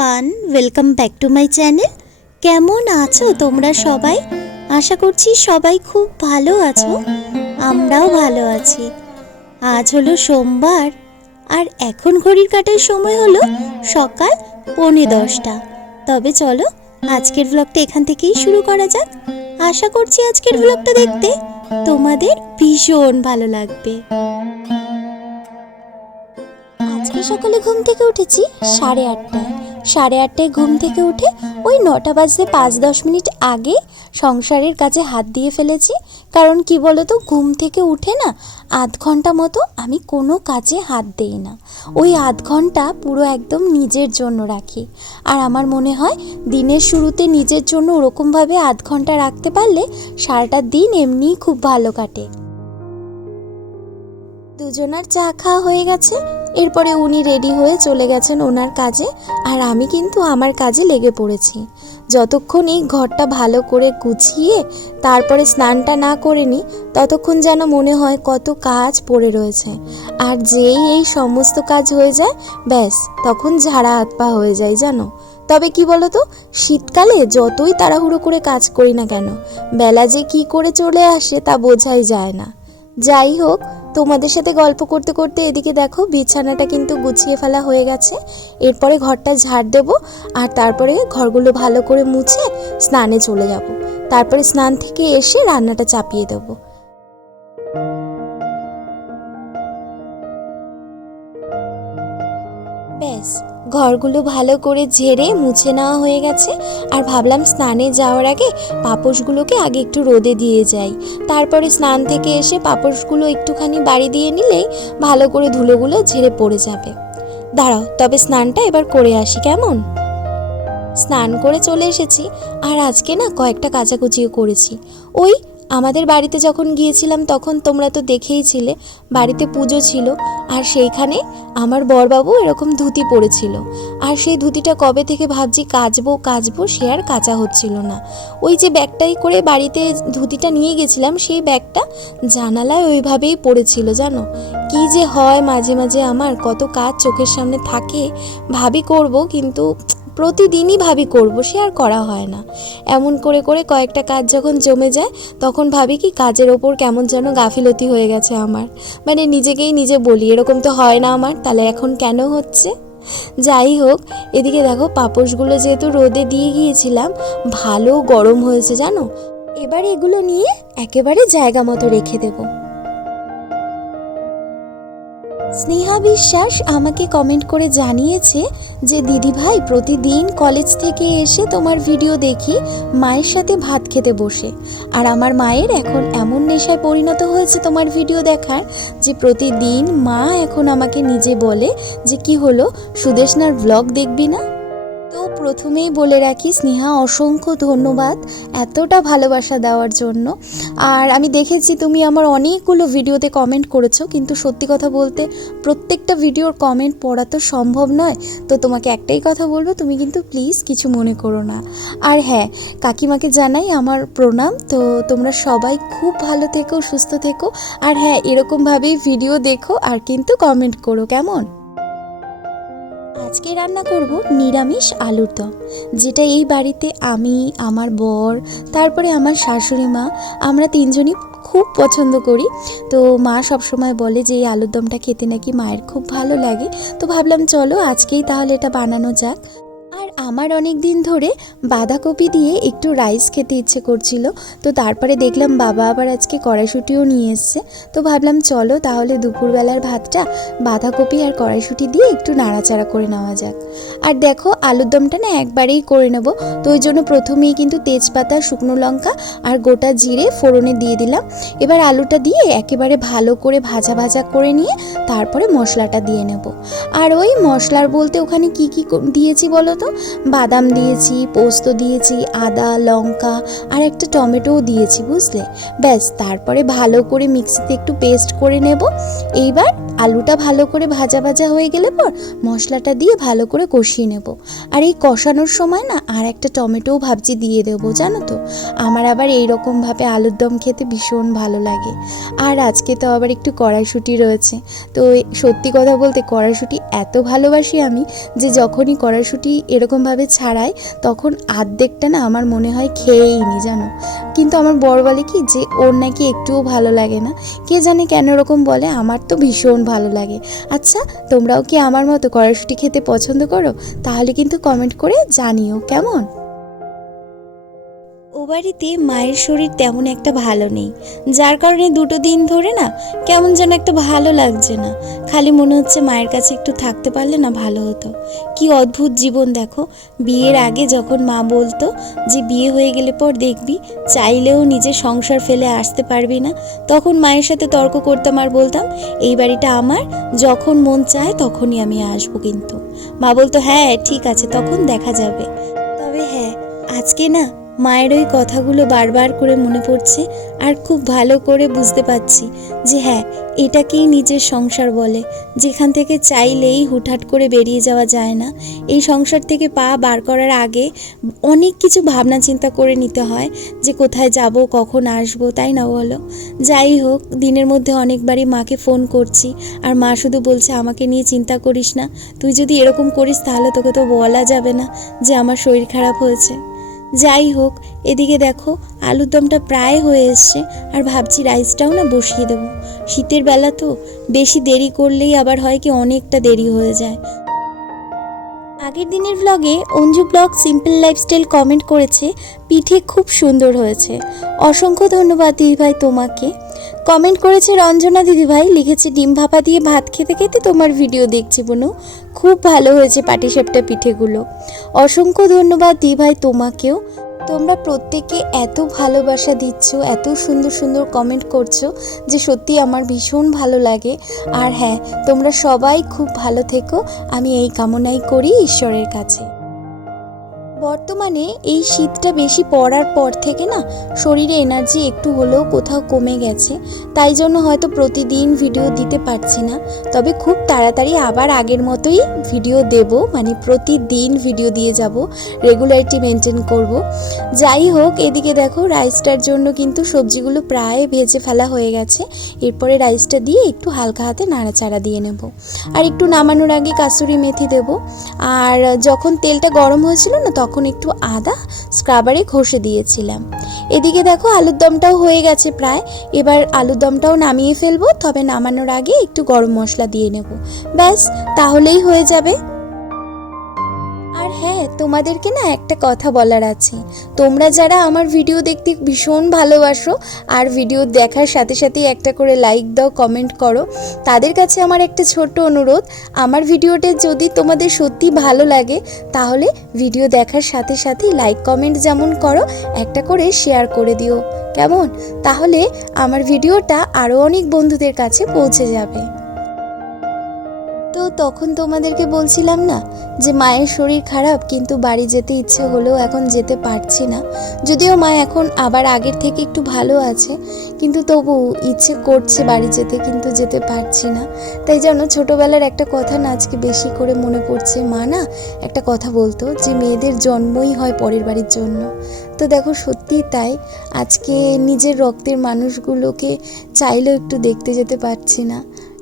Everyone welcome back to my channel কেমন আছো তোমরা সবাই? আশা করছি সবাই খুব ভালো আছো, আমরাও ভালো আছি। আজ হলো সোমবার, আর এখন ঘড়ির কাটার সময় হলো সকাল পৌনে দশটা। তবে চলো, আজকের ব্লগটা এখান থেকেই শুরু করা যাক। আশা করছি আজকের ব্লগটা দেখতে তোমাদের ভীষণ ভালো লাগবে। আজকে সকালে ঘুম থেকে উঠেছি সাড়ে আটটায়। সাড়ে আটটায় ঘুম থেকে উঠে ওই নটা বাজতে পাঁচ দশ মিনিট আগে সংসারের কাজে হাত দিয়ে ফেলেছি। কারণ কি বলতো, ঘুম থেকে উঠে না আধ ঘণ্টা মতো আমি কোনো কাজে হাত দেই না। ওই আধ ঘণ্টা পুরো একদম নিজের জন্য রাখি। আর আমার মনে হয় দিনের শুরুতে নিজের জন্য ওরকমভাবে আধ ঘণ্টা রাখতে পারলে সারাটা দিন এমনিই খুব ভালো কাটে। দুজনার চা খাওয়া হয়ে গেছে। এরপরে উনি রেডি হয়ে চলে গেছেন ওনার কাজে, আর আমি কিন্তু আমার কাজে লেগে পড়েছি। যতক্ষণ এই ঘরটা ভালো করে গুছিয়ে তারপরে স্নানটা না করে নিই ততক্ষণ যেন মনে হয় কত কাজ পড়ে রয়েছে। আর যেই এই সমস্ত কাজ হয়ে যায়, ব্যাস, তখন ঝাড়া হাত পা হয়ে যায় জানো। তবে কি বলতো, শীতকালে যতই তাড়াহুড়ো করে কাজ করি না কেন, বেলা যে কি করে চলে আসে তা বোঝাই যায় না। যাই হোক, তোমাদের সাথে গল্প করতে করতে এদিকে দেখো, বিছানাটা কিন্তু গুছিয়ে ফেলা হয়ে গেছে। এরপরে ঘরটা ঝাড় দেব, আর তারপরে ঘরগুলো ভালো করে মুছে স্নানে চলে যাব। তারপরে স্নান থেকে এসে রান্নাটা চাপিয়ে দেবো। ঘরগুলো ভালো করে ঝেড়ে মুছে নেওয়া হয়ে গেছে। আর ভাবলাম স্নানে যাওয়ার আগে পাপোশগুলোকে আগে একটু রোদে দিয়ে যাই। তারপরে স্নান থেকে এসে পাপোশগুলো একটুখানি বাড়ি দিয়ে নিলেই ভালো করে ধুলোগুলো ঝেড়ে পড়ে যাবে। দাঁড়াও, তবে স্নানটা এবার করে আসি, কেমন? স্নান করে চলে এসেছি, আর আজকে না কয়েকটা কাচাকুচিও করেছি। ওই আমাদের বাড়িতে যখন গিয়েছিলাম, তখন তোমরা তো দেখেইছিলে বাড়িতে পুজো ছিল, আর সেইখানে আমার বরবাবু এরকম ধুতি পরেছিল। আর সেই ধুতিটা কবে থেকে ভাবছি কাচবো কাচবো, সে আর কাচা হচ্ছিল না। ওই যে ব্যাগটাই করে বাড়িতে ধুতিটা নিয়ে গেছিলাম, সেই ব্যাগটা জানালায় ওইভাবেই পড়েছিল, জানো? কি যে হয় মাঝে মাঝে আমার, কত কাজ চোখের সামনে থাকে, ভাবি করব, কিন্তু প্রতিদিনই ভাবি করব, সে আর করা হয় না। এমন করে করে কয়েকটা কাজ যখন জমে যায়, তখন ভাবি কি কাজের ওপর কেমন যেন গাফিলতি হয়ে গেছে আমার। মানে নিজেকেই নিজে বলি, এরকম তো হয় না আমার, তাহলে এখন কেন হচ্ছে? যাই হোক, এদিকে দেখো পাপোশগুলো যেহেতু রোদে দিয়ে গিয়েছিলাম, ভালো গরম হয়েছে জানো? এবার এগুলো নিয়ে একেবারে জায়গা মতো রেখে দেবো। স্নেহা বিশ্বাস আমাকে কমেন্ট করে জানিয়েছে যে, দিদি ভাই, প্রতিদিন কলেজ থেকে এসে তোমার ভিডিও দেখি, মায়ের সাথে ভাত খেতে বসে। আর আমার মায়ের এখন এমন নেশায় পরিণত হয়েছে তোমার ভিডিও দেখার যে, প্রতিদিন মা এখন আমাকে নিজে বলে যে, কি হলো? সুদেশনার ব্লগ দেখবি না? প্রথমেই বলে রাখি, স্নেহা, অসংখ্য ধন্যবাদ এতটা ভালোবাসা দেওয়ার জন্য। আর আমি দেখেছি তুমি আমার অনেকগুলো ভিডিওতে কমেন্ট করেছ, কিন্তু সত্যি কথা বলতে প্রত্যেকটা ভিডিওর কমেন্ট পড়া তো সম্ভব নয়। তো তোমাকে একটাই কথা বলব, তুমি কিন্তু প্লিজ কিছু মনে করো না। আর হ্যাঁ কাকিমাকে জানাই আমার প্রণাম। তো তোমরা সবাই খুব ভালো থেকো, সুস্থ থেকো। আর হ্যাঁ এরকমভাবেই ভিডিও দেখো আর কিন্তু কমেন্ট করো, কেমন? আজকে রান্না করব নিরামিষ আলুর দম, যেটা এই বাড়িতে আমি, আমার বর, তারপরে আমার শাশুড়ি মা, আমরা তিনজনই খুব পছন্দ করি। তো মা সবসময় বলে যে, এই আলুর দমটা খেতে নাকি মায়ের খুব ভালো লাগে। তো ভাবলাম, চলো আজকেই তাহলে এটা বানানো যাক। আমার অনেক দিন ধরে বাঁধাকপি দিয়ে একটু রাইস খেতে ইচ্ছে করছিল। তো তারপরে দেখলাম বাবা আবার আজকে কড়াইশুটিও নিয়ে এসছে। তো ভাবলাম চলো তাহলে দুপুরবেলার ভাতটা বাঁধাকপি আর কড়াইশুটি দিয়ে একটু নাড়াচাড়া করে নেওয়া যাক। আর দেখো আলুর দমটা না একবারেই করে নেব। তো ওই জন্য প্রথমেই কিন্তু তেজপাতা, শুকনো লঙ্কা আর গোটা জিরে ফোড়নে দিয়ে দিলাম। এবার আলুটা দিয়ে একেবারে ভালো করে ভাজা ভাজা করে নিয়ে তারপরে মশলাটা দিয়ে নেব। আর ওই মশলার বলতে ওখানে কি কি দিয়েছি বলো তো? বাদাম দিয়েছি, পোস্ত দিয়েছি, আদা, লঙ্কা আর একটা টমেটোও দিয়েছি, বুঝলে? ব্যাস, তারপরে ভালো করে মিক্সিতে একটু পেস্ট করে নেব। এইবার আলুটা ভালো করে ভাজা ভাজা হয়ে গেলে পর মশলাটা দিয়ে ভালো করে কষিয়ে নেব। আর এই কষানোর সময় না আর একটা টমেটোও ভাবছি দিয়ে দেবো, জানো তো? আমার আবার এই রকমভাবে আলুর দম খেতে ভীষণ ভালো লাগে। আর আজকে তো আবার একটু কড়াইশুঁটি রয়েছে। তো সত্যি কথা বলতে কড়াইশুঁটি এত ভালোবাসি আমি যে যখনই কড়াশুটি এরকমভাবে ছাড়াই, তখন আর্ধেকটা না আমার মনে হয় খেয়েই নি জানো? কিন্তু আমার বড় বলে কি যে ওর নাকি একটুও ভালো লাগে না। কে জানে কেন এরকম বলে, আমার তো ভীষণ ভালো লাগে। আচ্ছা তোমরাও কি আমার মতো কড়াশুটি খেতে পছন্দ করো? তাহলে কিন্তু কমেন্ট করে জানিও, কেমন? বাড়িতে মায়ের শরীর তেমন একটা ভালো নেই। যার কারণে দুটো দিন ধরে না কেমন যেন একটা ভালো লাগছে না। খালি মনে হচ্ছে মায়ের কাছে একটু থাকতে পারলে না ভালো হতো। কি অদ্ভুত জীবন দেখো। বিয়ের আগে যখন মা বলতো যে বিয়ে হয়ে গেলে পর দেখবি চাইলেও নিজে সংসার ফেলে আসতে পারবি না, তখন মায়ের সাথে তর্ক করতাম আর বলতাম, এই বাড়িটা আমার, যখন মন চায় তখনই আমি আসব কিন্তু। মা বলতো হ্যাঁ ঠিক আছে, তখন দেখা যাবে। তবে হ্যাঁ আজকে না মায়ের ওই কথাগুলো বারবার করে মনে পড়ছে আর খুব ভালো করে বুঝতে পারছি যে হ্যাঁ এটাকেই নিজের সংসার বলে। যেখান থেকে চাইলেই হুটহাট করে বেরিয়ে যাওয়া যায় না। এই সংসার থেকে পা বার করার আগে অনেক কিছু ভাবনা চিন্তা করে নিতে হয় যে কোথায় যাব, কখন আসব, তাই না বলো? যাই হোক, দিনের মধ্যে অনেকবারই মাকে ফোন করছি আর মা শুধু বলছে, আমাকে নিয়ে চিন্তা করিস না। তুই যদি এরকম করিস তাহলে তোকে তো বলা যাবে না যে আমার শরীর খারাপ হয়েছে। যাই হোক, এদিকে দেখো, আলুর দমটা প্রায় হয়ে এসছে, আর ভাবছি রাইসটাও না বসিয়ে দেবো। শীতের বেলা তো বেশি দেরি করলেই আবার হয় কি অনেকটা দেরি হয়ে যায়। আগের দিনের ব্লগে Anju blog simple lifestyle comment করেছে, পিঠে খুব সুন্দর হয়েছে। অসংখ্য ধন্যবাদ দিদিভাই তোমাকে। কমেন্ট করেছে রঞ্জনা দিদিভাই লিখেছে, ডিম ভাপা দিয়ে ভাত খেতে খেতে তোমার ভিডিও দেখছি বনু। খুব ভালো হয়েছে পাটিসাপটা পিঠেগুলো। অসংখ্য ধন্যবাদ দিদিভাই তোমাকেও। তোমরা প্রত্যেকে এত ভালোবাসা দিচ্ছ, এত সুন্দর সুন্দর কমেন্ট করছ যে সত্যি আমার ভীষণ ভালো লাগে। আর হ্যাঁ তোমরা সবাই খুব ভালো থেকো। আমি এই কামনাই করি ঈশ্বরের কাছে। বর্তমানে এই শীতটা বেশি পড়ার পর থেকে না শরীরে এনার্জি একটু হলেও কোথাও কমে গেছে। তাই জন্য হয়তো প্রতিদিন ভিডিও দিতে পারছি না। তবে খুব তাড়াতাড়ি আবার আগের মতোই ভিডিও দেব মানে প্রতিদিন ভিডিও দিয়ে যাব রেগুলারিটি মেনটেন করব। যাই হোক, এদিকে দেখো রাইসটার জন্য কিন্তু সবজিগুলো প্রায় ভেজে ফেলা হয়ে গেছে। এরপরে রাইসটা দিয়ে একটু হালকা হাতে নাড়াচাড়া দিয়ে নেব। আর একটু নামানোর আগে কাসুরি মেথি দেব। আর যখন তেলটা গরম হয়েছিল না, তখন একটু আদা স্ক্রাবারে ঘষে দিয়েছিলাম। এদিকে দেখো আলুর দমটাও হয়ে গেছে প্রায়। এবার আলুর দমটাও নামিয়ে ফেলব, তবে নামানোর আগে একটু গরম মশলা দিয়ে নেব। ব্যাস, তাহলেই হয়ে যাবে। তোমাদেরকে না একটা কথা বলার আছে। তোমরা যারা আমার ভিডিও দেখতে ভীষণ ভালোবাসো আর ভিডিও দেখার সাথে সাথেই একটা করে লাইক দাও, কমেন্ট করো, তাদের কাছে আমার একটা ছোট্ট অনুরোধ, আমার ভিডিওটা যদি তোমাদের সত্যি ভালো লাগে, তাহলে ভিডিও দেখার সাথে সাথেই লাইক, কমেন্ট যেমন করো, একটা করে শেয়ার করে দিও। কেমন? তাহলে আমার ভিডিওটা আরও অনেক বন্ধুদের কাছে পৌঁছে যাবে। তো তখন তোমাদেরকে বলছিলাম না যে মায়ের শরীর খারাপ, কিন্তু বাড়ি যেতে ইচ্ছে হলেও এখন যেতে পারছি না। যদিও মা এখন আবার আগের থেকে একটু ভালো আছে, কিন্তু তবু ইচ্ছে করছে বাড়ি যেতে, কিন্তু যেতে পারছি না। তাই জন্য ছোটোবেলার একটা কথা না আজকে বেশি করে মনে পড়ছে। মা না একটা কথা বলতো যে মেয়েদের জন্মই হয় পরের বাড়ির জন্য। তো দেখো সত্যিই তাই। আজকে নিজের রক্তের মানুষগুলোকে চাইলেও একটু দেখতে যেতে পারছি না।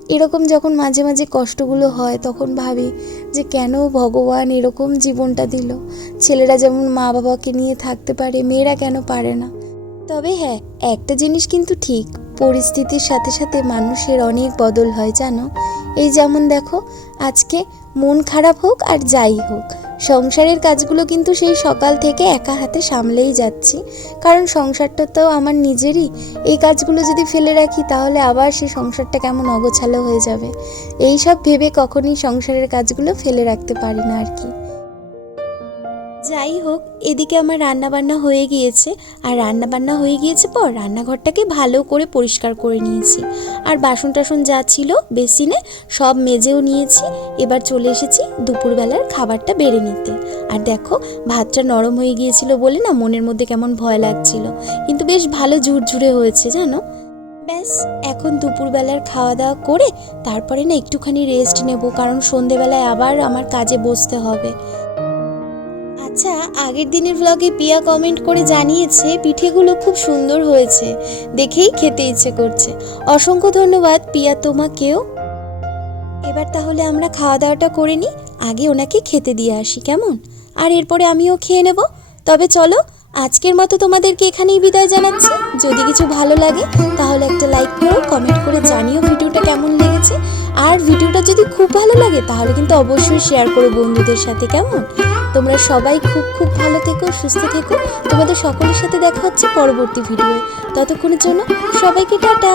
এরকম যখন মাঝে মাঝে কষ্টগুলো হয়, তখন ভাবি যে কেন ভগবান এরকম জীবনটা দিল? ছেলেরা যেমন মা বাবাকে নিয়ে থাকতে পারে, মেয়েরা কেন পারে না? তবে হ্যাঁ একটা জিনিস কিন্তু ঠিক, পরিস্থিতির সাথে সাথে মানুষের অনেক বদল হয়, জানো? এই যেমন দেখো, আজকে মন খারাপ হোক আর যাই হোক সংসারের কাজগুলো কিন্তু সেই সকাল থেকে একা হাতে সামলেই যাচ্ছি। কারণ সংসারটা তো আমার নিজেরই। এই কাজগুলো যদি ফেলে রাখি, তাহলে আবার সেই সংসারটা কেমন অগোছালো হয়ে যাবে। এই সব ভেবে কখনই সংসারের কাজগুলো ফেলে রাখতে পারি না আর কি। যাই হোক, এদিকে আমার রান্না বান্না হয়ে গিয়েছে। আর রান্না বান্না হয়ে গিয়েছে পর রান্নাঘরটাকে ভালো করে পরিষ্কার করে নিয়েছি। আর বাসন টাসন যা ছিল বেসিনে সব মেজেও নিয়েছি। এবার চলে এসেছি দুপুরবেলার খাবারটা বেড়ে নিতে। আর দেখো, ভাতটা নরম হয়ে গিয়েছিল বলে না মনের মধ্যে কেমন ভয় লাগছিল। কিন্তু বেশ ভালো ঝুরঝুরে হয়েছে, জানো? ব্যাস, এখন দুপুরবেলার খাওয়া দাওয়া করে তারপরে না একটুখানি রেস্ট নেব। কারণ সন্ধেবেলায় আবার আমার কাজে বসতে হবে। আচ্ছা আগের দিনের ব্লগে পিয়া কমেন্ট করে জানিয়েছে, পিঠেগুলো খুব সুন্দর হয়েছে। দেখেই খেতে ইচ্ছে করছে। অসংখ্য ধন্যবাদ পিয়া তোমাকেও। এবার তাহলে আমরা খাওয়া দাওয়াটা করে নিই। আগে ওনাকে খেতে দিয়ে আসি, কেমন? আর এরপরে আমিও খেয়ে নেব। তবে চলো, আজকের মতো তোমাদেরকে এখানেই বিদায় জানাচ্ছি। যদি কিছু ভালো লাগে, তাহলে একটা লাইক করো কমেন্ট করে জানিও ভিডিওটা কেমন লেগেছে। আর ভিডিওটা যদি খুব ভালো লাগে, তাহলে কিন্তু অবশ্যই শেয়ার করো বন্ধুদের সাথে, কেমন? তোমরা সবাই খুব খুব ভালো থেকো, সুস্থ থেকো। তোমাদের সকলের সাথে দেখা হচ্ছে পরবর্তী ভিডিও ততক্ষণের জন্য সবাইকে টাটা!